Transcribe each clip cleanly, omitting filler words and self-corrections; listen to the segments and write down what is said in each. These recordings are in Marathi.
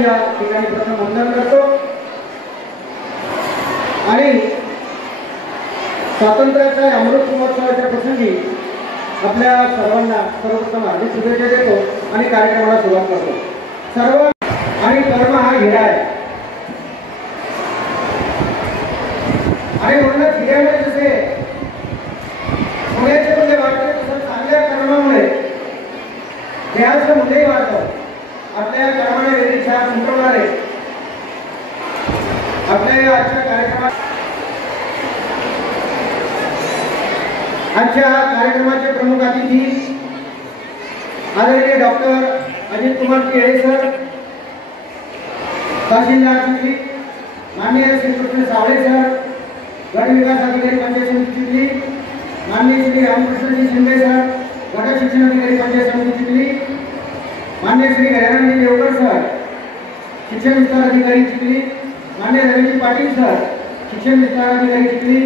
मी या ठिकाणी प्रथम वंदन करतो आणि स्वातंत्र्याच्या अमृत महोत्सवाच्या प्रसंगी आपल्या सर्वांना सर्वप्रथम हार्दिक शुभेच्छा देतो आणि कार्यक्रमाला सुरुवात करतो. सर्व आणि कर्म हा हिरा आहे आणि म्हणूनच हिऱ्यामुळे जसे सोन्याचे मूल्य वाढते तसं चांगल्या कर्मामुळे देहाचं मूल्यही वाढतं. आपल्या कर्माने वेगळी छाप उमटवणारे आपल्या आजच्या कार्यक्रमात आजच्या कार्यक्रमाचे प्रमुख अतिथी आदरणीय डॉक्टर अजित कुमार केळे सर, तहसीलदार चिखली, माननीय श्रीकृष्ण सावळे सर, गट विकास अधिकारी पंचायत समिती चिखली, माननीय श्री रामकृष्णजी शिंदे सर, गट शिक्षण अधिकारी पंचायत समिती चिखली, माननीय श्री गजाननजी देवकर सर, शिक्षण विस्तार अधिकारी चिखली, माननीय रवीजी पाटील सर, शिक्षण विस्तार अधिकारी चिखली,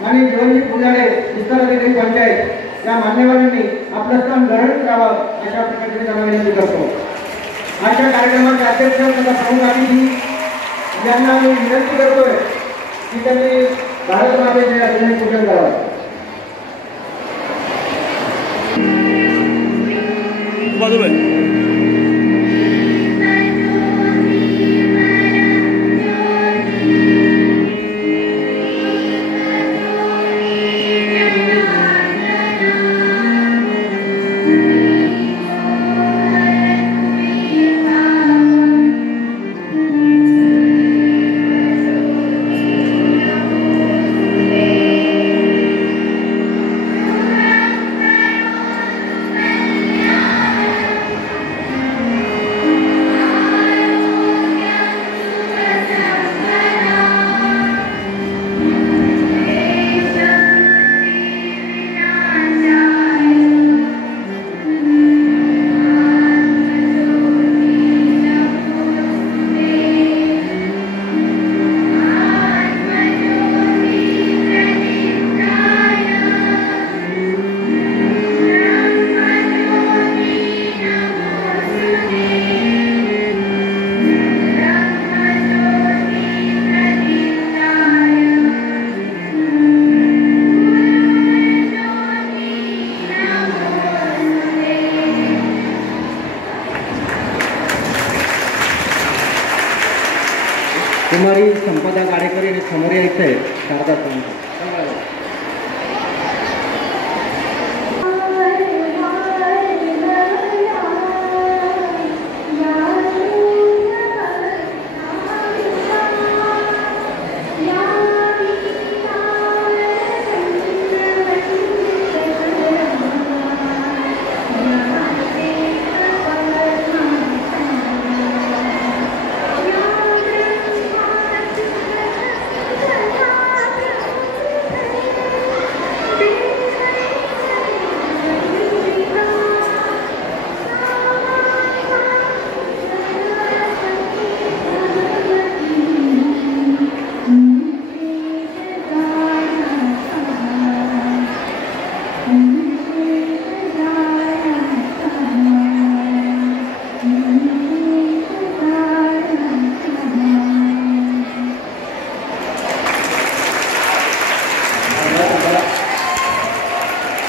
माननीय जीवनजी पुजारे, विस्तार अधिकारी पंचायत, या मान्यवरांनी आपलं स्थान ग्रहण करावं अशा प्रकारे त्यांना विनंती करतो. आजच्या कार्यक्रमाचे अध्यक्ष तथा प्रमुख अतिथी यांना मी विनंती करतोय की त्यांनी भारत मातेचे अभिनंदन पूजन करावं. कुमारी संपदा गाडेकर यांनी समोर यायचं आहे. शारदा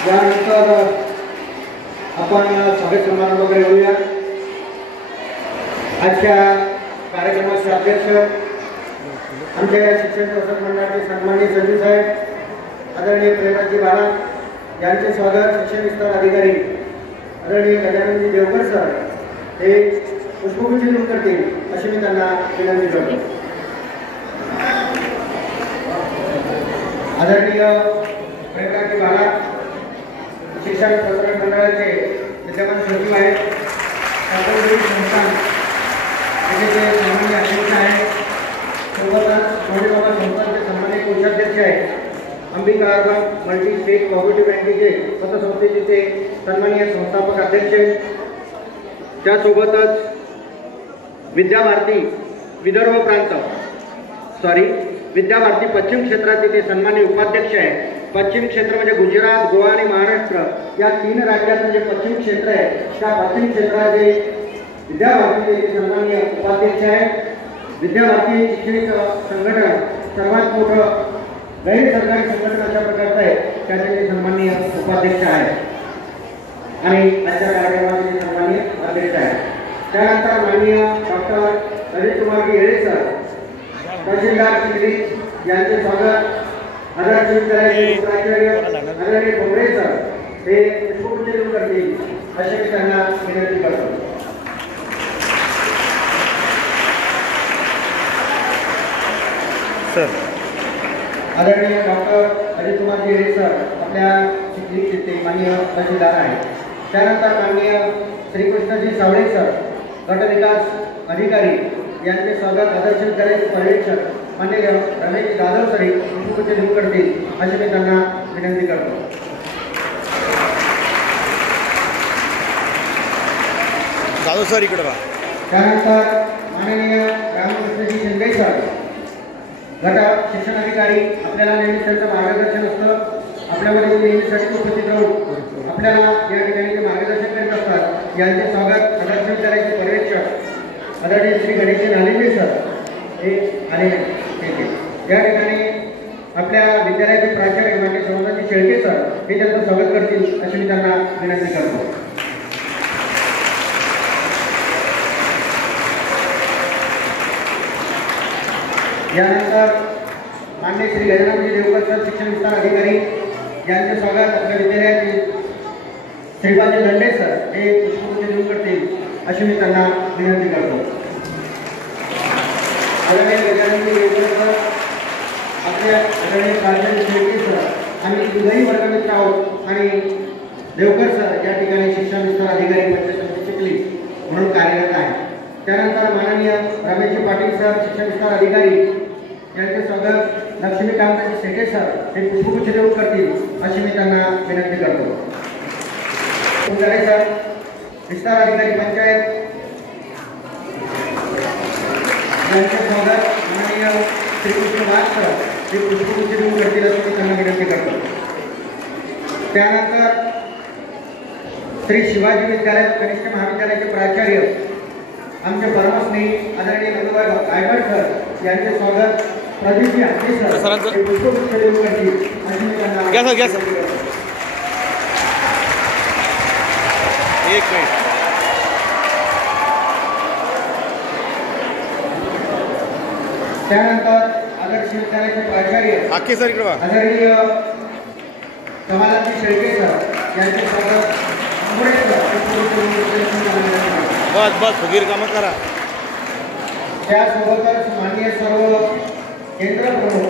त्यानंतर आपण स्वागत समारंभ वगैरे होऊया. आजच्या कार्यक्रमाचे अध्यक्ष आमच्या शिक्षण प्रसारक मंडळाचे सन्माननीय सचिव साहेब आदरणीय प्रेमराजी बाळा यांचे स्वागत. शिक्षण विस्तार अधिकारी आदरणीय गजाननजी देवकर सर हे पुष्पगुच्छ देऊन करतील अशी मी त्यांना विनंती करतो. आदरणीय प्रेमराजी बाळा शिक्षण प्रसारक मंडळाचे विद्यमान सचिव आहेत, संस्थान त्याचे सन्माननीय अध्यक्ष आहेत, सोबतच मोठे बाबा संस्थानचे सन्माननीय कोषाध्यक्ष आहेत, Ambika urban multi state cooperative बँकेचे पतसंस्थेचे ते सन्माननीय संस्थापक अध्यक्ष आहेत. त्यासोबतच विद्याभारती विदर्भ विद्याभारती पश्चिम क्षेत्राचे ते सन्माननीय उपाध्यक्ष आहेत. पश्चिम क्षेत्र म्हणजे गुजरात, गोवा आणि महाराष्ट्र या तीन राज्यातलं जे पश्चिम क्षेत्र आहे त्या पश्चिम क्षेत्राचे विद्याभारती सन्माननीय उपाध्यक्ष आहेत. विद्याभारती शैक्षणिक संघटन सर्वात मोठं गैर सरकारी संघटना अशा प्रकारचं आहे, त्याचे सन्माननीय उपाध्यक्ष आहेत आणि आजच्या कार्यक्रमाचे सन्माननीय अध्यक्ष आहेत. त्यानंतर माननीय डॉक्टर अजित कुमार येळे सर, तहसीलदार चिखली यांचे स्वागत आदर्श विद्यालयाचे प्राचार्य आदरणीय डोंगरे सर हे पुष्पगुच्छ करतील असे मी त्यांना विनंती करतो. सर आदरणीय डॉक्टर अजित कुमार येळे सर आपल्या चिखलीचे माननीय तहसीलदार आहेत. त्यानंतर माननीय श्रीकृष्णजी सावळे सर गट विकास अधिकारी यांचे स्वागत आदर्श विद्यालयाचे पर्यवेक्षक माननीय रमेश जाधव सर पुष्पगुच्छ करतील अशी मी त्यांना विनंती करतो. जाधव सर इकडे बघा. त्यानंतर माननीय रामकृष्णजी शिंदे सर गट शिक्षण अधिकारी, आपल्याला नेहमी त्यांचं मार्गदर्शन असतं, आपल्यामध्ये नेहमीसाठी उपस्थित राहून आपल्याला या ठिकाणी जे मार्गदर्शन करीत असतात. यांचे स्वागत आदर्श विद्यालयाचे पर्यवेक्षक आदरणीय श्री गणेश नालिंगे सर हे आलेले आहेत. या ठिकाणी आपल्या विद्यालयाचे प्राचार्य माननीय सौंदर्य शेळके सर हे त्यांचं स्वागत करतील अशी मी त्यांना विनंती करतो. यानंतर माननीय श्री गजाननजी देवकर सर शिक्षण विस्तार अधिकारी यांचे स्वागत आपल्या विद्यालयाचे श्रीपादी दंडे सर हे पुष्पगुच्छ करतील अशी मी त्यांना विनंती करतो. आदरणीय गजाननजी देवकर सर, आपल्या आदरणीय प्राचार्य शेळके सर आम्ही दोघंही वर्गमित्र आहोत आणि देवकर सर या ठिकाणी शिक्षण विस्तार अधिकारी पंचायत चिखली म्हणून कार्यरत आहे. त्यानंतर माननीय रमेशजी पाटील सर शिक्षण विस्तार अधिकारी यांचे स्वागत लक्ष्मीकांतजी शेटे सर हे पुष्पगुच्छ देऊन करतील अशी मी त्यांना विनंती करतो. सर विस्तार अधिकारी पंचायत यांचे स्वागत माननीय श्रीकृष्ण वाघ सर हे पुष्पगुच्छ देऊन करतील अशी मी त्यांना विनंती करतो. त्यानंतर श्री शिवाजी विद्यालय कनिष्ठ महाविद्यालयाचे प्राचार्य आमचे परमस्नेही आदरणीय नंदुभाई गायकवाड सर यांचे स्वागत प्रदीपजी आमटे सर हे पुष्पगुच्छ देऊन करतील अशी मी त्यांना एक मिनिट. त्यानंतर आदर्श विद्यालयाचे प्राचार्य आखे सर इकडे आदरणीय कमालाजी शेळके सर यांचे स्वागत बस बस फुगीर कामं करा. त्यासोबतच माननीय सर्व केंद्र प्रमुख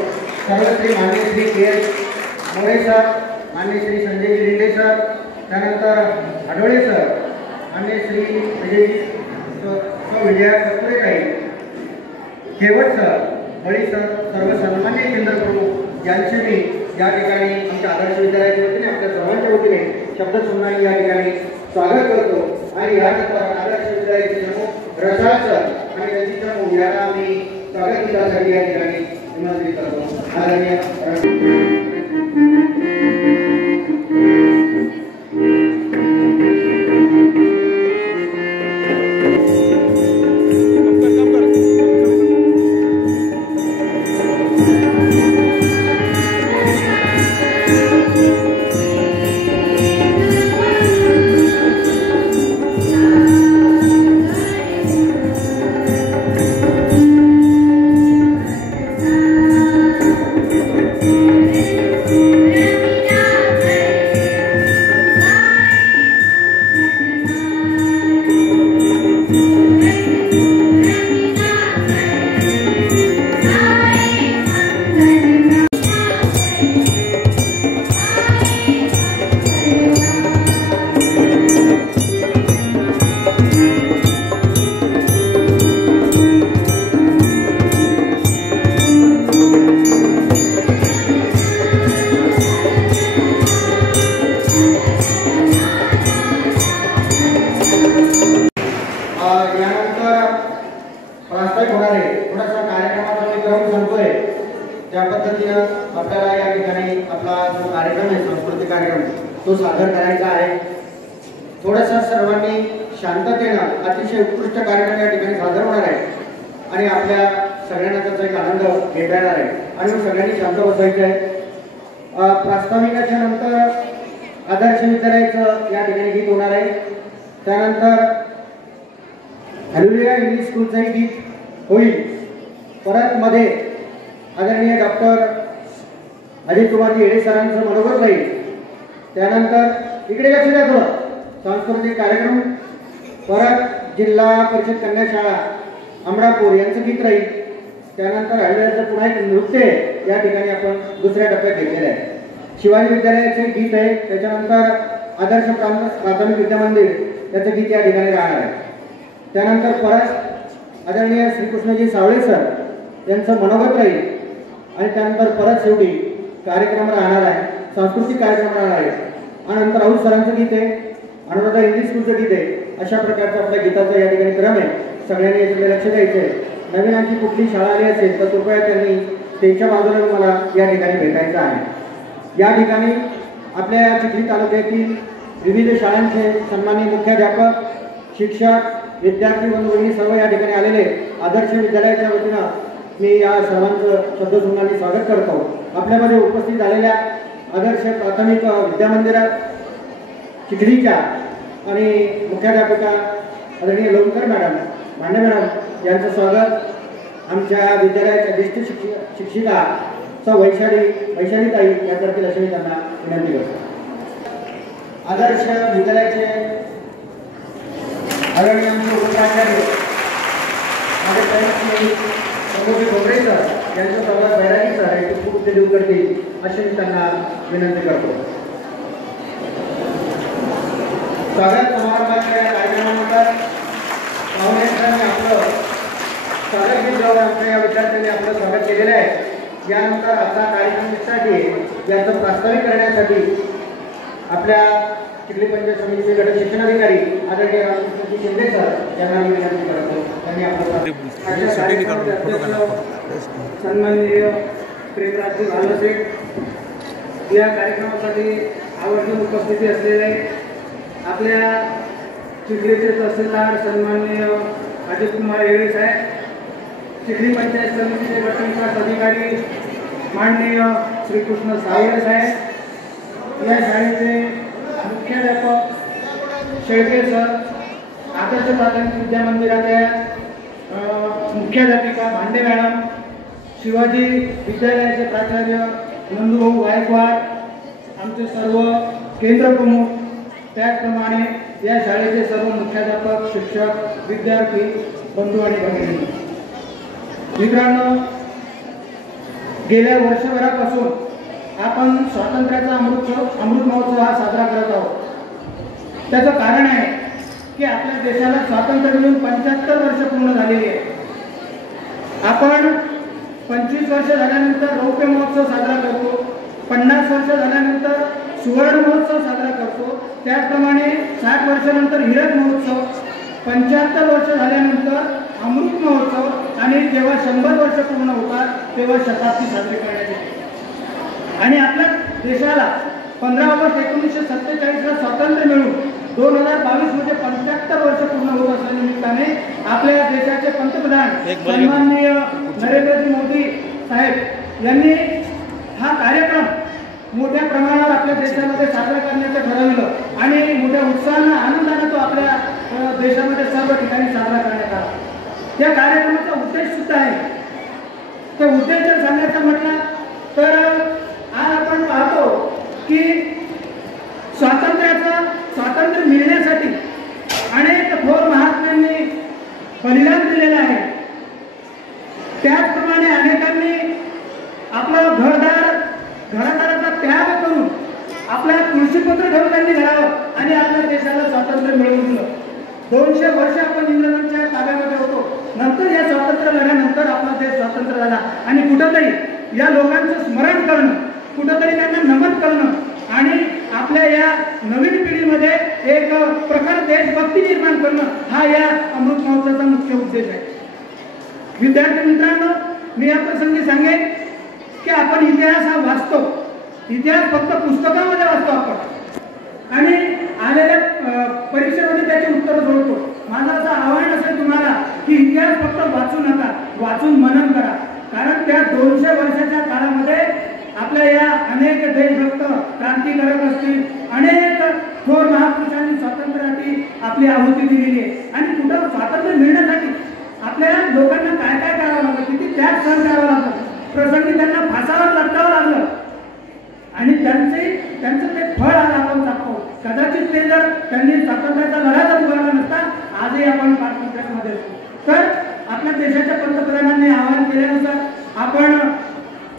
सर्वश्री माननीय श्री के एस मोरे सर, माननीय श्री संजय लिंडे सर, त्यानंतर आढोळे सर, माननीय श्री विजया कस्तुरेताई शेवट सर, बळी सर, सर्व सन्मान्य केंद्र प्रमुख यांचे मी या ठिकाणी आमच्या आदर्श विद्यालयाच्या वतीने आपल्या सर्वांच्या वतीने शब्दसन्मानी या ठिकाणी स्वागत करतो. आणि यानंतर आदर्श विद्यालयाचे प्रमुख रसाळ सर आणि रजित प्रमुख यांना आम्ही स्वागत दिल्यासाठी या ठिकाणी विनंती करतो. आदरणीय ज्या पद्धतीनं आपल्याला या ठिकाणी आपला जो कार्यक्रम आहे सांस्कृतिक कार्यक्रम तो सादर करायचा आहे. थोडंसं सर्वांनी शांततेनं अतिशय उत्कृष्ट कार्यक्रम या ठिकाणी सादर होणार आहे आणि आपल्या सगळ्यांना त्याचा एक आनंद घेता येणार आहे आणि मग सगळ्यांनी शांत बसायचं आहे. प्रास्ताविकाच्या नंतर आदर्श विद्यालयाचं या ठिकाणी गीत होणार आहे. त्यानंतर हॅलेलुया इंग्लिश स्कूलचंही गीत होईल. परत मध्ये आदरणीय डॉक्टर अजित कुमार येडे सरांचं मनोगत राहील. त्यानंतर इकडे लक्ष द्या थोडं, सांस्कृतिक कार्यक्रम. परत जिल्हा परिषद कन्या शाळा अमरापूर यांचं गीत राहील. त्यानंतर हॅलेलुयाचं पुन्हा एक नृत्य या ठिकाणी आपण दुसऱ्या टप्प्यात घेतलेलं आहे. शिवाजी विद्यालयाचे गीत आहे. त्याच्यानंतर आदर्श प्राथमिक विद्या मंदिर याचं गीत या ठिकाणी राहणार आहे. त्यानंतर परत आदरणीय श्रीकृष्णजी सावळे सर यांचं मनोगत राहील आणि त्यानंतर परत शेवटी कार्यक्रम राहणार आहे, सांस्कृतिक कार्यक्रम राहणार आहे आणि नंतर राहुल सरांचं गीत आहे, अनुराधा इंग्लिश स्कूलचं गीत आहे. अशा प्रकारचं आपल्या गीताचा या ठिकाणी क्रम आहे. सगळ्यांनी याच्याकडे लक्ष द्यायचं आहे. नवीन आणखी कुठली शाळा आली असेल तर कृपया त्यांनी त्यांच्या बाजूला मला या ठिकाणी भेटायचं आहे. या ठिकाणी आपल्या चिखली तालुक्यातील विविध शाळांचे सन्माननीय मुख्याध्यापक, शिक्षक, विद्यार्थी बंधू भगिनी सर्व या ठिकाणी आलेले आदर्श विद्यालयाच्या वतीनं मी या सर्वांचं शब्दसुमनाने स्वागत करतो. आपल्यामध्ये उपस्थित झालेल्या आदर्श प्राथमिक विद्या मंदिरात चिखलीच्या आणि मुख्याध्यापिका आदरणीय लोणकर मॅडम, भांडे मॅडम यांचं स्वागत. आमच्या विद्यालयाच्या ज्येष्ठ शिक्षिका वैशालीताई यासारखी लक्ष्मी त्यांना विनंती करतो. आदर्श विद्यालयाचे आदरणीय उपप्राचार्य माझे प्रमुख समोर भोगरे सर यांचं सर्वात बैरागी सर आहे ते खूप देऊ करतील असे मी त्यांना विनंती करतो. स्वागत समारंभाच्या या कार्यक्रमानंतर पाहुण्यांनी आपलं स्वागत केलं. आपल्या या विद्यार्थ्यांनी आपलं स्वागत केलेलं आहे. यानंतर आता कार्यक्रमासाठी याचं प्रास्ताविक करण्यासाठी आपल्या चिखली पंचायत समितीचे घटक शिक्षणाधिकारी आदरणीय रामकृष्णजी शिंदे सर यांना मी विनंती करतो. त्यांनी आपलं सन्माननीय प्रेमराज भालसे या कार्यक्रमासाठी आवर्जून उपस्थिती असलेले आपल्या चिखलीचे तहसीलदार सन्माननीय अजित कुमार येडे साहेब, चिखली पंचायत समितीचे गटविकास अधिकारी माननीय श्रीकृष्ण सावळे साहेब, या शाळेचे मुख्याध्यापक शेळके सर, आदर्श प्राथमिक विद्या मंदिराच्या मुख्याध्यापिका भांडे मॅडम, शिवाजी विद्यालयाचे प्राचार्य नंदूभाऊ गायकवाड, आमचे सर्व केंद्र प्रमुख, त्याचप्रमाणे या शाळेचे सर्व मुख्याध्यापक, शिक्षक, विद्यार्थी बंधू आणि भगिनी. मित्रांनो, गेल्या वर्षभरापासून आपण स्वातंत्र्याचा अमृत महोत्सव हा साजरा करत आहोत. त्याचं कारण आहे की आपल्या देशाला स्वातंत्र्य मिळून 75 वर्ष पूर्ण झालेली आहे. आपण 25 वर्ष झाल्यानंतर रौप्य महोत्सव साजरा करतो, 50 वर्ष झाल्यानंतर सुवर्ण महोत्सव साजरा करतो, त्याचप्रमाणे 60 वर्षानंतर हीरक महोत्सव, 75 वर्ष झाल्यानंतर अमृत महोत्सव आणि जेव्हा 100 वर्ष पूर्ण होतात तेव्हा शताब्दी साजरी करण्यात येते. आणि आपल्या देशाला 15 ऑगस्ट 1947ला स्वातंत्र्य मिळून 2022 मध्ये 75 वर्ष पूर्ण होत असल्या निमित्ताने आपल्या देशाचे पंतप्रधान सन्माननीय नरेंद्रजी मोदी साहेब यांनी हा कार्यक्रम मोठ्या प्रमाणावर आपल्या देशामध्ये साजरा करण्याचं ठरवलं आणि मोठ्या उत्साहानं आनंदाने तो आपल्या देशामध्ये सर्व ठिकाणी साजरा करण्यात आला. या कार्यक्रमाचा उद्देश सुद्धा आहे. त्या उद्देश जर सांगायचं म्हटलं तर आज आपण पाहतो की स्वातंत्र्य मिळण्यासाठी अनेक थोर महात्म्यांनी बलिदान दिलेलं आहे. त्याचप्रमाणे अनेकांनी आपलं घरादाराचा त्याग करून आपल्या तुळशीपत्र ठेवून त्यांनी घडावं आणि आपल्या देशाला स्वातंत्र्य मिळवून दिलं. 200 वर्ष आपण इंग्रजांच्या ताब्यामध्ये होतो. नंतर या स्वातंत्र्य लढ्यानंतर आपला देश स्वतंत्र झाला आणि कुठंतरी या लोकांचं स्मरण करणं, कुठंतरी त्यांना नमन करणं आणि आपल्या या नवीन पिढीमध्ये एक प्रखर देशभक्ती निर्माण करणं हा या अमृत महोत्सवाचा मुख्य उद्देश आहे. विद्यार्थी मित्रांनो, मी या प्रसंगी सांगेन की आपण इतिहास हा वाचतो. इतिहास फक्त पुस्तकामध्ये वाचतो आपण आणि आलेल्या परीक्षेमध्ये त्याची उत्तरं सोडतो. माझं असं आव्हान असेल तुम्हाला की इतिहास फक्त वाचू नका, वाचून मनन करा. कारण त्या 200 वर्षाच्या काळामध्ये आपल्या या अनेक देशभक्त क्रांतिकारक असतील, अनेक थोर महापुरुषांनी स्वातंत्र्यासाठी आपली आहुती दिलेली आहे. आणि कुठं स्वातंत्र्य मिळण्यासाठी आपल्या लोकांना काय काय करावं लागलं, किती त्याग सहन करावं लागलं, प्रसंगी त्यांना फासावर लटकावं लागलं. आणि त्यांचं ते फळ आज आपण टाकतो. कदाचित ते जर त्यांनी स्वातंत्र्याचा लढा जर उभारला नसता, आजही आपण पाठपुरामध्ये असतो. तर आपल्या देशाच्या पंतप्रधानांनी आवाहन केल्यानुसार आपण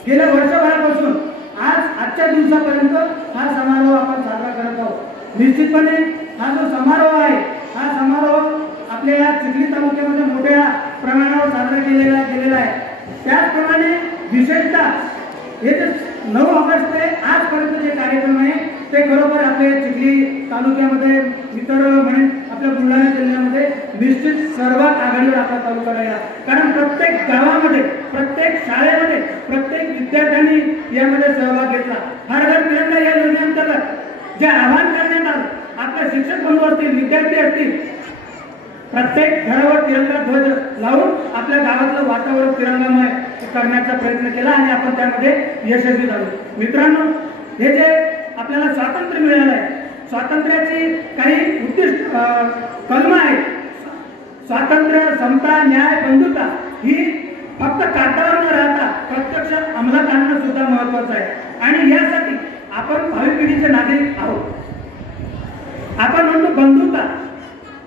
गेल्या वर्षभरापासून आजच्या दिवसापर्यंत हा समारोह आपण साजरा करत आहोत. निश्चितपणे हा जो समारोह आहे, हा समारोह आपल्या या चिखली तालुक्यामध्ये मोठ्या प्रमाणावर साजरा केलेला आहे. त्याचप्रमाणे विशेषतः हे जे 9 ऑगस्ट ते आजपर्यंत जे कार्यक्रम आहे ते खरोखर आपल्या चिखली तालुक्यामध्ये, इतर म्हणेन आपल्या बुलढाणा जिल्ह्यामध्ये निश्चित सर्वात आघाडीवर आपला तालुका राहिला. कारण प्रत्येक गावामध्ये, प्रत्येक शाळेमध्ये, प्रत्येक विद्यार्थ्यांनी यामध्ये सहभाग घेतला. हर घर तिरंगा या योजनेअंतर्गत जे आवाहन करण्यात आलं, आपले शिक्षक बंधू असतील, विद्यार्थी असतील, प्रत्येक घरावर तिरंगा ध्वज लावून आपल्या गावातलं वातावरण तिरंगामय करण्याचा प्रयत्न केला आणि आपण त्यामध्ये यशस्वी झालो. मित्रांनो, हे जे आपल्याला स्वातंत्र्य मिळालं आहे, स्वातंत्र्याची काही उद्दिष्ट कलम आहेत. स्वातंत्र्य, समता, न्याय, बंधुता ही फक्त कागदावर न राहता प्रत्यक्ष अंमलात आणणं सुद्धा महत्वाचं आहे. आणि यासाठी आपण भावी पिढीचे नागरिक आहोत. आपण म्हणतो बंधुता,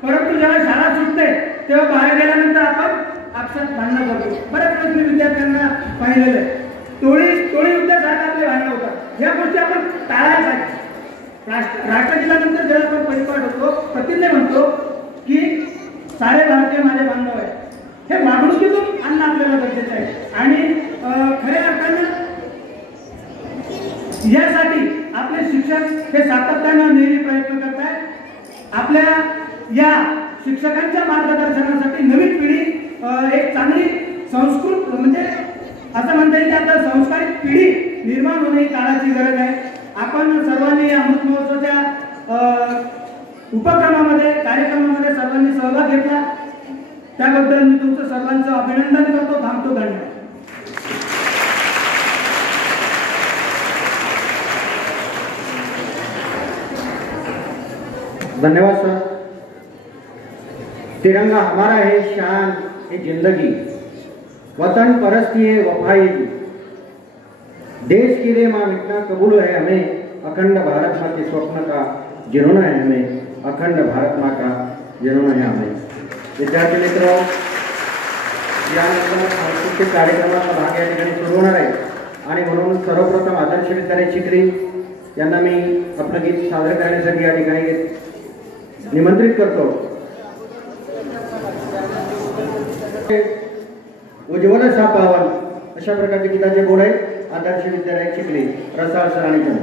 परंतु जेव्हा शाळा सुटते तेव्हा बाहेर गेल्यानंतर आपण आपसात भांडणं करतो. बऱ्याच वेळेस मी विद्यार्थ्यांना पाहिलेलं आहे, टोळी युद्धासारखं आपले भांडणं होतात. या गोष्टी आपण टाळायला पाहिजे. राष्ट्रगीतानंतर जेव्हा आपण परिपाठ होतो, प्रतिज्ञा म्हणतो की सारे भारतीय माझे बांधव आहे. हे वागणुकीतून आणणं आपल्याला गरजेचं आहे. आणि खऱ्या अर्थानं यासाठी आपले शिक्षक हे सातत्यानं नेहमी प्रयत्न करत आहेत. आपल्या या शिक्षकांच्या मार्गदर्शनासाठी नवीन पिढी एक चांगली संस्कृत, म्हणजे असं म्हणता येईल की आता संस्कारित पिढी निर्माण होणे ही काळाची गरज आहे. आपण सर्वांनी अमृत महोत्सवाच्या उपक्रमामध्ये, कार्यक्रमामध्ये सर्वांनी सहभाग घेतला, त्याबद्दल मी तुमचं सर्वांचं अभिनंदन करतो. थांबतो. धन्यवाद. धन्यवाद सर. तिरंगा हमारा है, शान है जिंदगी, वतन परस्ती है वफाई, देश के लिए माँ मिटना कबूल है हमें, अखंड भारत माँ के स्वप्न का जिनोना है हमें, अखंड भारत माँ का जिनोना है हमें. विद्यार्थी मित्र, यानंतर सांस्कृतिक कार्यक्रमाचा भाग या ठिकाणी सुरू होणार आहे. आणि म्हणून सर्वप्रथम आदर्श विद्यालय चिखली यांना मी आपलं गीत सादर करण्यासाठी या ठिकाणी निमंत्रित करतो. उज्ज्वल सा पावन अशा प्रकारचे गीताचे बोल आहेत. आदर्श विद्यालय चिखली, रसाळ सर आणि जन.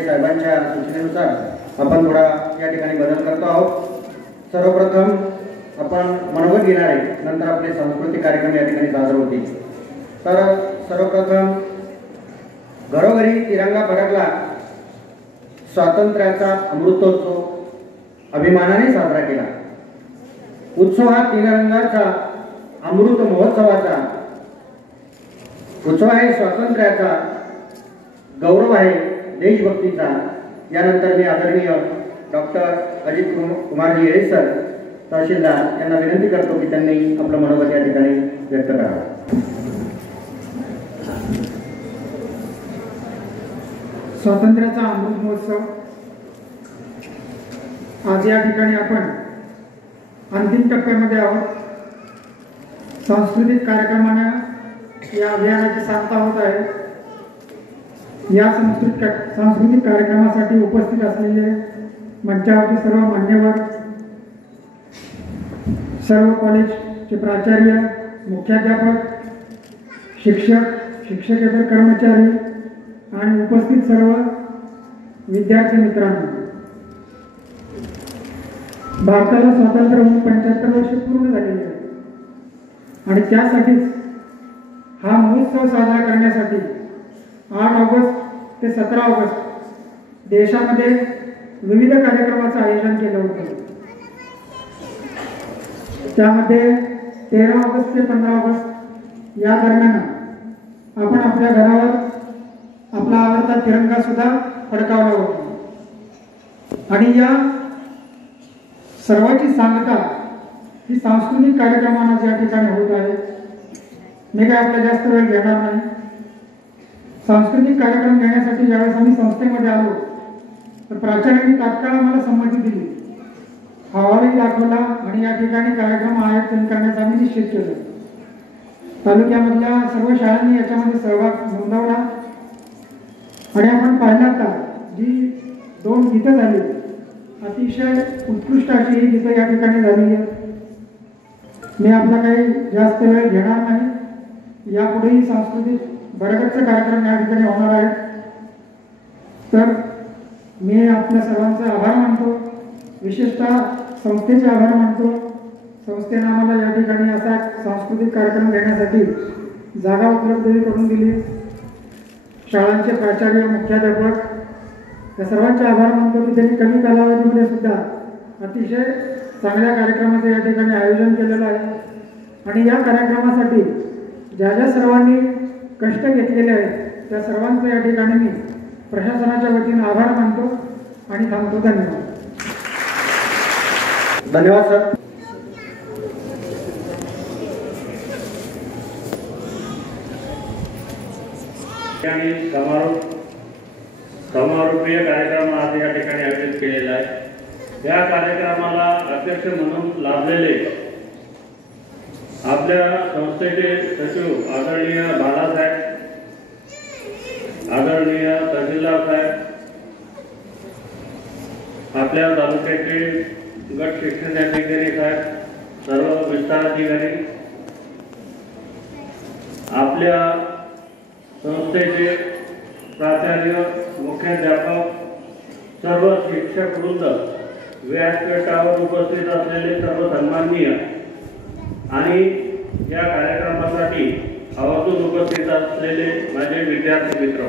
आणि साहेबांच्या सूचनेनुसार आपण थोडा या ठिकाणी बदल करतो आहोत. सर्वप्रथम आपण मनोगत घेणार आहे, नंतर आपले सांस्कृतिक कार्यक्रम या ठिकाणी सादर होतील. तर सर्वप्रथम घरोघरी तिरंगा फडकला, स्वातंत्र्याचा अमृतोत्सव अभिमानाने साजरा केला. उत्सव हा तिरंगाचा अमृत महोत्सवाचा उत्सव आहे, स्वातंत्र्याचा गौरव आहे, देशभक्तीचा. यानंतर मी आदरणीय डॉक्टर अजित कुमारजी येळे सर तहसीलदार यांना विनंती करतो की त्यांनी आपलं मनोगत या ठिकाणी व्यक्त करावं. स्वातंत्र्याचा अमृत महोत्सव आज या ठिकाणी आपण अंतिम टप्प्यामध्ये आहोत. सांस्कृतिक कार्यक्रमाने या अभियानाची सांगता होत आहे. या सांस्कृतिक कार्यक्रमासाठी उपस्थित असलेले मंचावरती सर्व मान्यवर, सर्व कॉलेजचे प्राचार्य, मुख्याध्यापक, शिक्षक, शिक्षकेतर कर्मचारी आणि उपस्थित सर्व विद्यार्थी मित्रांनो, भारताला स्वातंत्र्य होऊन 75 वर्ष पूर्ण झालेली आहेत आणि त्यासाठीच हा महोत्सव साजरा करण्यासाठी 8 ऑगस्ट ते 17 ऑगस्ट देशामध्ये विविध कार्यक्रमाचं आयोजन केलं होतं. त्यामध्ये 13 ऑगस्ट ते 15 ऑगस्ट या दरम्यान आपण आपल्या घरावर आपला आवडता तिरंगा सुद्धा फडकावला होता आणि या सर्वांची सांगता ही सांस्कृतिक कार्यक्रमांना या ठिकाणी होत आहे. मी काय आपला जास्त वेळ घेणार नाही. सांस्कृतिक कार्यक्रम घेण्यासाठी ज्यावेळेस आम्ही संस्थेमध्ये आलो तर प्राचार्यांनी तात्काळ आम्हाला संमती दिली, हवाही दाखवला आणि या ठिकाणी कार्यक्रम आयोजन करण्याचा आम्ही निश्चित केलं. तालुक्यामधल्या सर्व शाळांनी याच्यामध्ये सहभाग नोंदवला आणि आपण पाहिलं का जी 2 गीतं झाली, अतिशय उत्कृष्ट अशी ही गीतं या ठिकाणी झाली आहे. मी आपला काही जास्त वेळ घेणार नाही. यापुढेही सांस्कृतिक बरगतचे कार्यक्रम या ठिकाणी होणार आहेत. तर मी आपल्या सर्वांचे आभार मानतो, विशेषतः संस्थेचे आभार मानतो. संस्थेने आम्हाला या ठिकाणी असा सांस्कृतिक कार्यक्रम घेण्यासाठी जागा उपलब्ध करून दिली. शाळांचे प्राचार्य, मुख्याध्यापक या सर्वांचे आभार मानतो की त्यांनी कमी कालावधीमध्ये सुद्धा अतिशय चांगल्या कार्यक्रमाचं या ठिकाणी आयोजन केलेलं आहे आणि या कार्यक्रमासाठी ज्या ज्या सर्वांनी कष्ट घेतलेले आहेत त्या सर्वांचं या ठिकाणी मी प्रशासनाच्या वतीने आभार मानतो आणि थांबतो. धन्यवाद. धन्यवाद सर. समारोपीय कार्यक्रम आज या ठिकाणी आयोजित केलेला आहे. या कार्यक्रमाला अध्यक्ष म्हणून लाभलेले आपल्या संस्थेचे सचिव आदरणीय बाळासाहेब, आदरणीय तहसीलदार साहेब, आपल्या तालुक्याचे गट शिक्षण अधिकारी साहेब, सर्व विस्तार अधिकारी, आपल्या संस्थेचे प्राचार्य, मुख्याध्यापक, सर्व शिक्षक वृंद, व्यासपीठावर उपस्थित असलेले सर्व सन्माननीय आणि या कार्यक्रमासाठी आवर्जून उपस्थित असलेले माझे विद्यार्थी मित्र,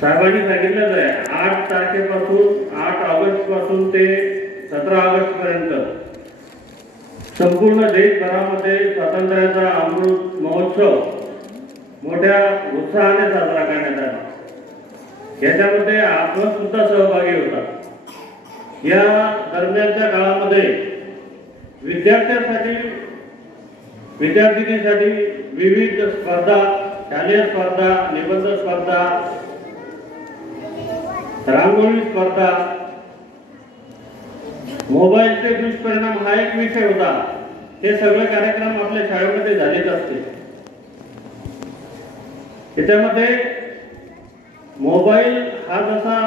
साहेबांनी सांगितलं आहे 8 तारखेपासून 8 ऑगस्ट पासून ते 17 ऑगस्ट पर्यंत संपूर्ण देशभरामध्ये स्वातंत्र्याचा अमृत महोत्सव मोठ्या उत्साहाने साजरा करण्यात आला. याच्यामध्ये आपण सुद्धा सहभागी होता. या दरम्यानच्या काळामध्ये विद्यार्थिनींसाठी विविध स्पर्धा, शालेय स्पर्धा, निबंध स्पर्धा, रांगोळी स्पर्धा, मोबाईलचे दुष्परिणाम हा एक विषय होता. हे सगळे कार्यक्रम आपल्या शाळेमध्ये झालेच असते. त्याच्यामध्ये मोबाईल हा जसा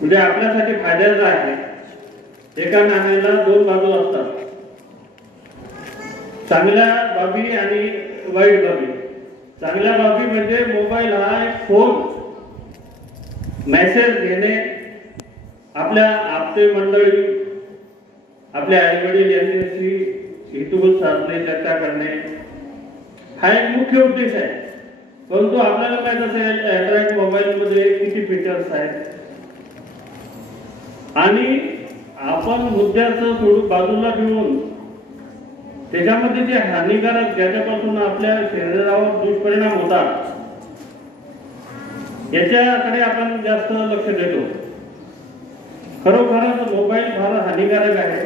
म्हणजे आपल्यासाठी फायद्याचा आहे, एका नाण्याला 2 बाजू असतात. चांगल्या बाबी आणि वाईट बाबी. चांगल्या बाबी म्हणजे मोबाईल हा एक फोन, मेसेज घेणे, आपल्या आप्ते मंडळी, आपल्या आई वडील यांच्याशी हितगुज साधणे, चर्चा करणे हा एक मुख्य उद्देश आहे. परंतु आपल्याला माहित असेल अँड्रॉइड मोबाईल मध्ये किती फीचर्स आहेत आणि आपण मुद्द्याचं थोडं बाजूला ठेवून त्याच्यामध्ये जे हानिकारक, ज्याच्यापासून आपल्या शरीरावर दुष्परिणाम होतात याच्याकडे आपण जास्त लक्ष देतो. खरोखरच मोबाईल फार हानिकारक आहे.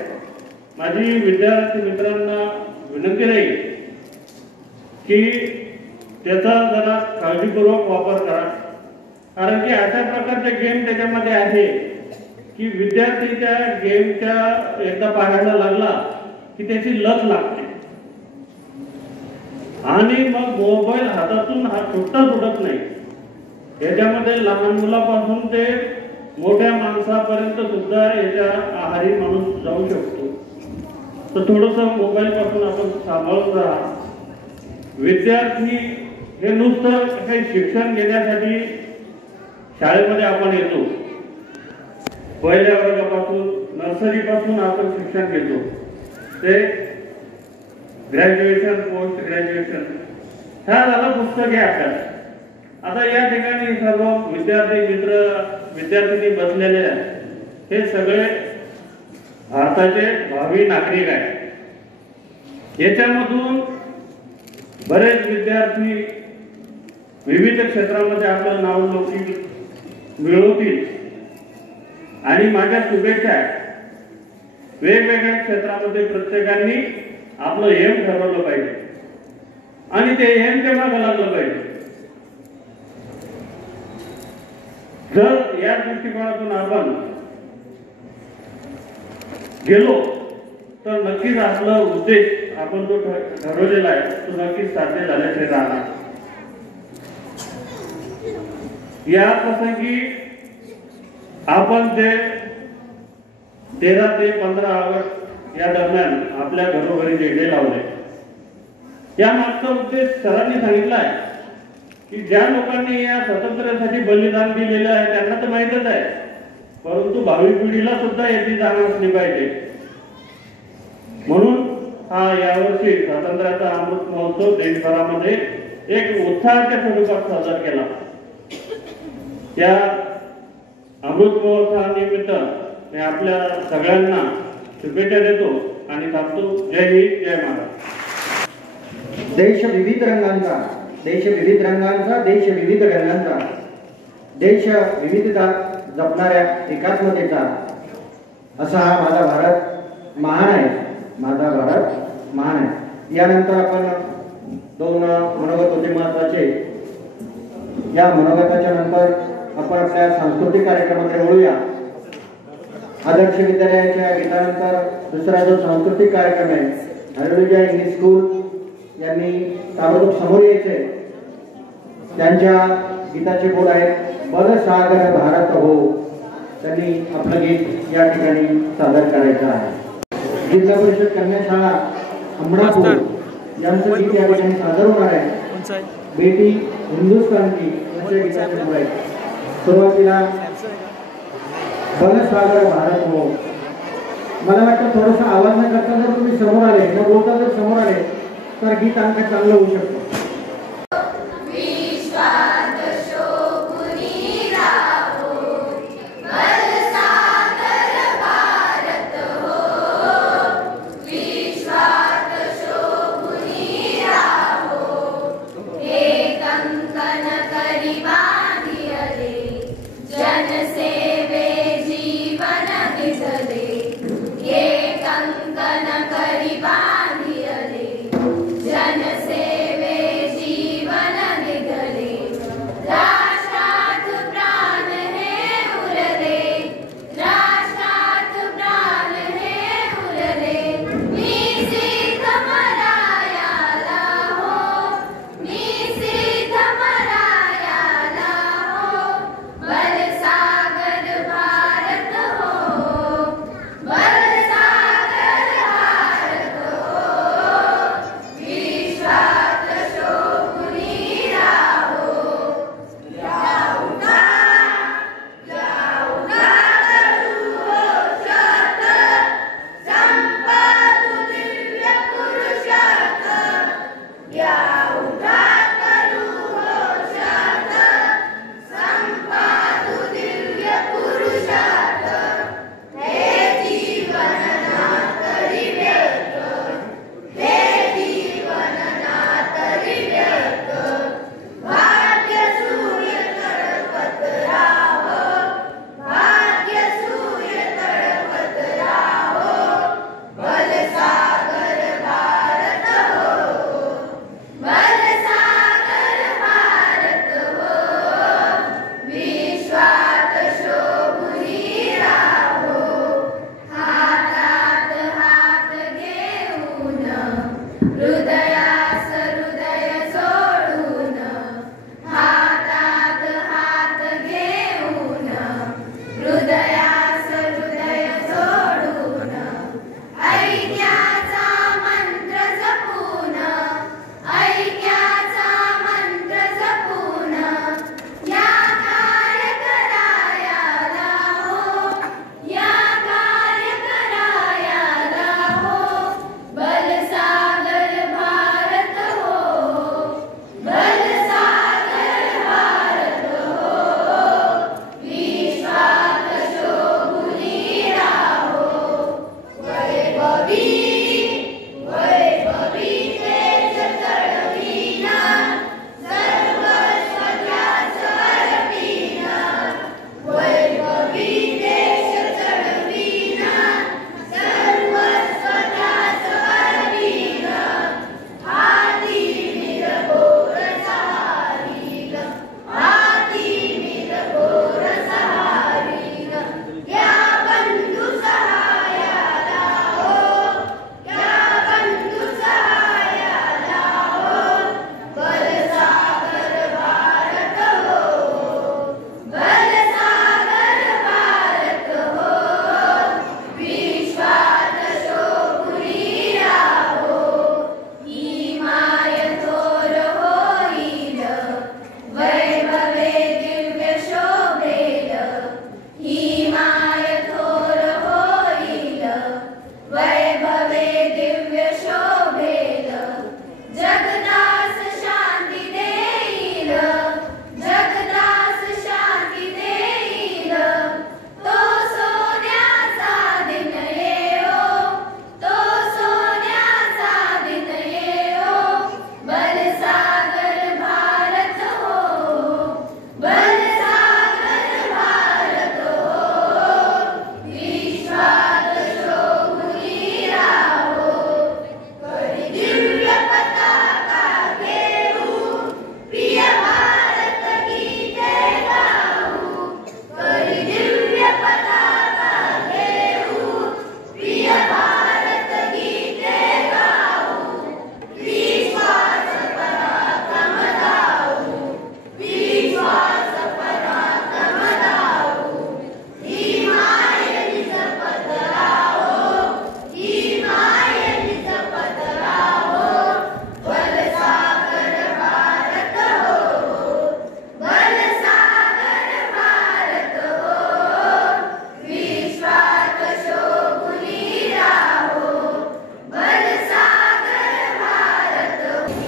माझी विद्यार्थी मित्रांना विनंती राहील की त्याचा जरा काळजीपूर्वक वापर करा. कारण की अशा प्रकारचे गेम त्याच्यामध्ये आहे की विद्यार्थीच्या गेमच्या एकदा पाहायला लागला की त्याची लत लागते आणि मग मोबाईल हातातून हा सुटत नाही. याच्यामध्ये लहान मुलापासून ते मोठ्या माणसापर्यंत सुद्धा याच्या आहारी माणूस जाऊ शकतो. तर थोडस मोबाईल पासून आपण सांभाळून राहा. विद्यार्थी हे नुसतं काही शिक्षण घेण्यासाठी शाळेमध्ये आपण येतो. पहिल्या वर्गापासून, नर्सरी पासून आपण शिक्षण घेतो ते ग्रॅज्युएशन, पोस्ट ग्रॅज्युएशन, हा झाला पुस्तकी अभ्यास. आता या ठिकाणी सर्व विद्यार्थी मित्र, विद्यार्थिनी बसलेले आहेत. हे सगळे भारताचे भावी नागरिक आहेत. याच्यामधून बरेच विद्यार्थी विविध क्षेत्रामध्ये आपलं नावलौकिक मिळवतील आणि माझ्या शुभेच्छा आहेत. वेगवेगळ्या क्षेत्रामध्ये प्रत्येकाने आपलं एम ठरवलं पाहिजे आणि ते एम ते मागं लागलं पाहिजे. जर या दृष्टिकोनातून आपण गेलो तर नक्कीच आपला उद्देश आपण जो ठरवलेला आहे तो नक्कीच साध्य झाल्याचे राहणार. या प्रसंगी आपण ते 13 ते 15 ऑगस्ट या दरम्यान आपल्या घरोघरी झेंडे लावले. या मागचा उद्देश सरांनी सांगितला आहे की ज्या लोकांनी या स्वातंत्र्यासाठी बलिदान दिलेलं आहे त्यांना तर माहीतच आहे, परंतु भावी पिढीला सुद्धा याची जाण असली पाहिजे. म्हणून हा यावर्षी स्वातंत्र्याचा अमृत महोत्सव देशभरामध्ये एक उत्साहाच्या स्वरूपात साजरा केला. या अमृत महोत्सवानिमित्त मी आपल्या सगळ्यांना शुभेच्छा देतो आणि थांबतो. जय हिंद, जय महाराष्ट्र. देश विविध रंगांचा, देश विविध रंगांचा, देश विविध रंगांचा, देश विविधता जपणाऱ्या एकात्मतेचा असा हा माझा भारत महान आहे. माझा भारत महान आहे. यानंतर आपण दोन मनोगत होते महत्वाचे. या मनोगताच्या नंतर आपण आपल्या सांस्कृतिक कार्यक्रमाकडे वळूया. आदर्श विद्यालयाच्या गीतानंतर दुसरा जो सांस्कृतिक कार्यक्रम आहे, हॅलोविजा इंग्लिश स्कूल यांनी ताबडतोब समोर यायचे. त्यांच्या गीताचे बोल आहेत, बल सागर भारत हो. त्यांनी आपलं गीत या ठिकाणी सादर करायचं आहे. जिल्हा परिषद कन्या शाळा अमरापूर यांचं गीत या ठिकाणी सादर होणार आहे. बेटी हिंदुस्तान की असे गीताचे बोल आहेत. सुरुवातीला बल सागर भारत हो. मला वाटतं थोडंसं आवाज न करता जर तुम्ही समोर आले, न बोलता जर समोर आले तर गीत आणखी चांगलं होऊ शकतं.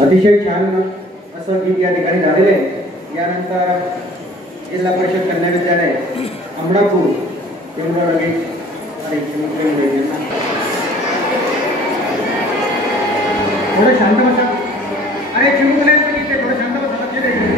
अतिशय छान असं गीत या ठिकाणी झालेले आहे. यानंतर जिल्हा परिषद कन्या विद्यालय अमरापूर तेवढं लगेच थोडं शांत बसा. अरे चिमुकल्यांचं गीत आहे, थोडं शांत बसा. लक्ष द्यायचं.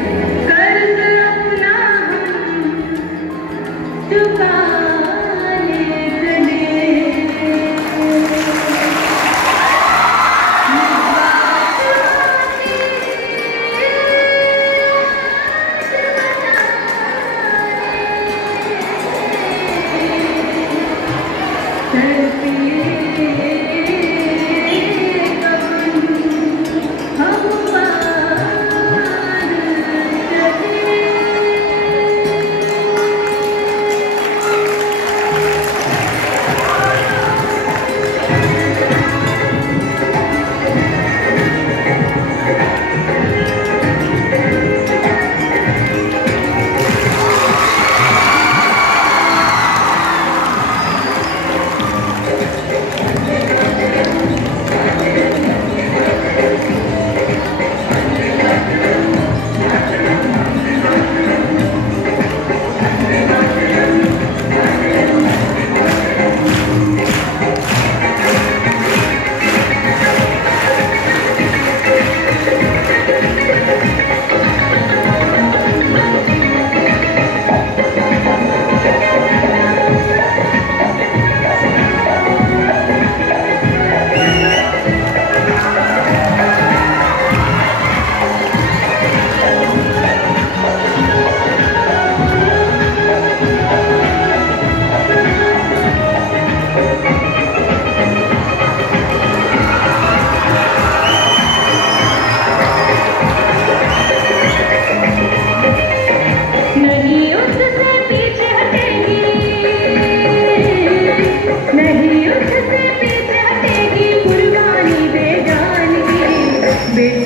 बेटी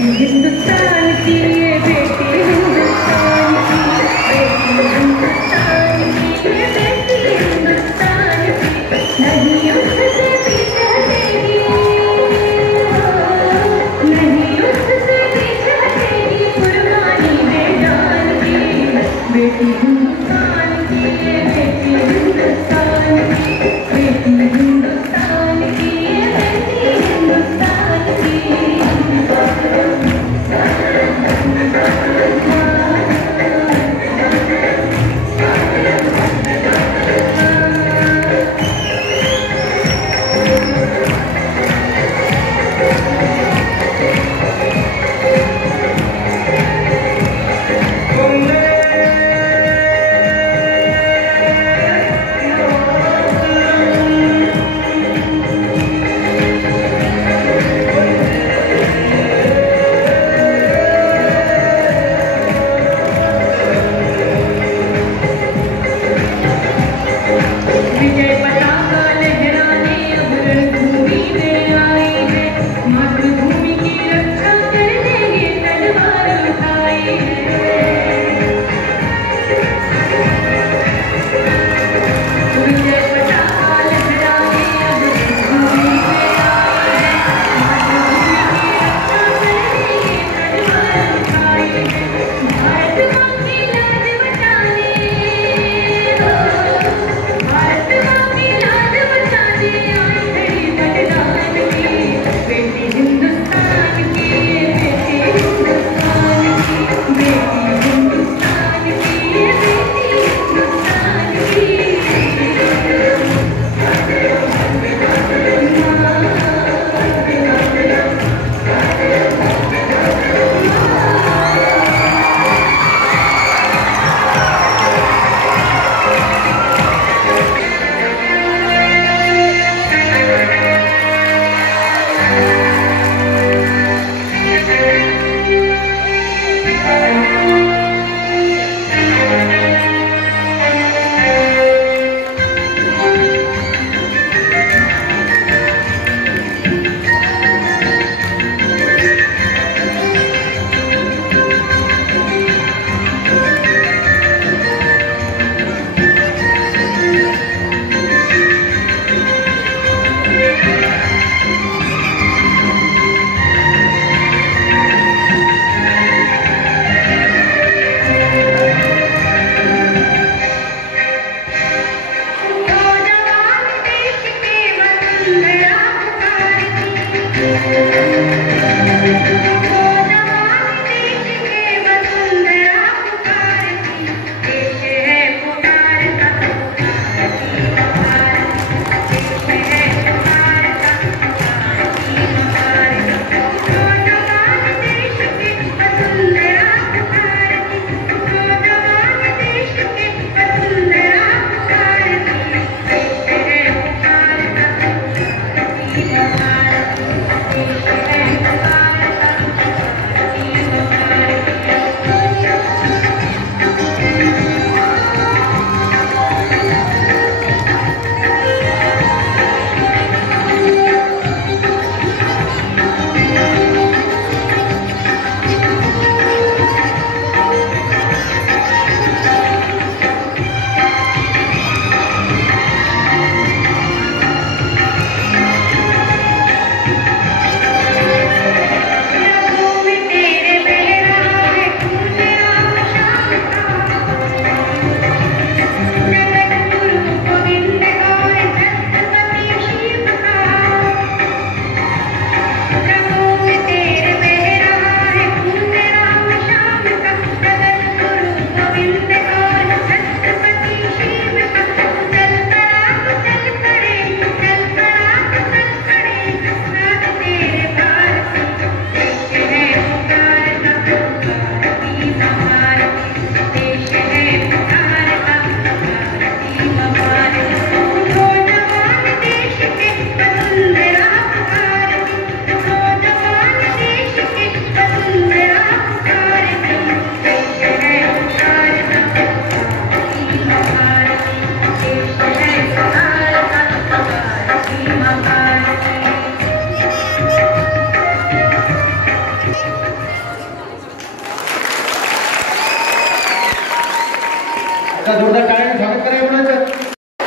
आता जोरदार टाळ्याने स्वागत करायला म्हणायचं.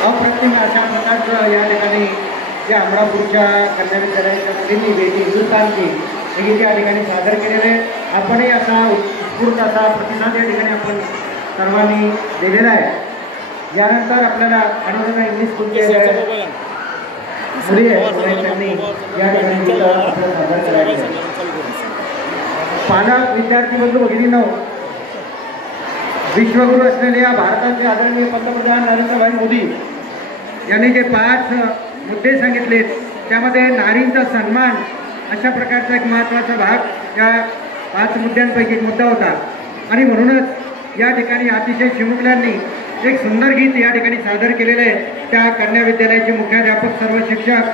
अप्रतिम अशा प्रकारचं या ठिकाणी या अमरापूरच्या कन्या विद्यालयाच्या मुलींनी बेटी हिंदुस्थानची हे गीत या ठिकाणी सादर केलेलं आहे. आपणही असा उत्स्फूर्त असा प्रतिसाद या ठिकाणी आपण सर्वांनी दिलेला आहे. यानंतर आपल्याला अनुराधा इंग्लिश स्कूलचे मुली आहेत त्यांनी या ठिकाणी गीत आपल्याला सादर करायचं आहे. पालक विद्यार्थी बंधू भगिनींनो, विश्वगुरू असलेल्या भारताचे आदरणीय पंतप्रधान नरेंद्रभाई मोदी यांनी जे 5 मुद्दे सांगितलेत त्यामध्ये नारींचा सन्मान अशा प्रकारचा एक महत्त्वाचा भाग या 5 मुद्द्यांपैकी एक मुद्दा होता. आणि म्हणूनच या ठिकाणी अतिशय चिमुकल्यांनी एक सुंदर गीत या ठिकाणी सादर केलेलं आहे. त्या कन्या विद्यालयाचे मुख्याध्यापक, सर्व शिक्षक,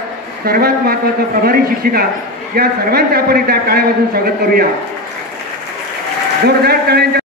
सर्वात महत्त्वाचं प्रभारी शिक्षिका या सर्वांचं आपण एकदा टाळ्या वाजवून स्वागत करूया. जोरदार टाळ्यांच्या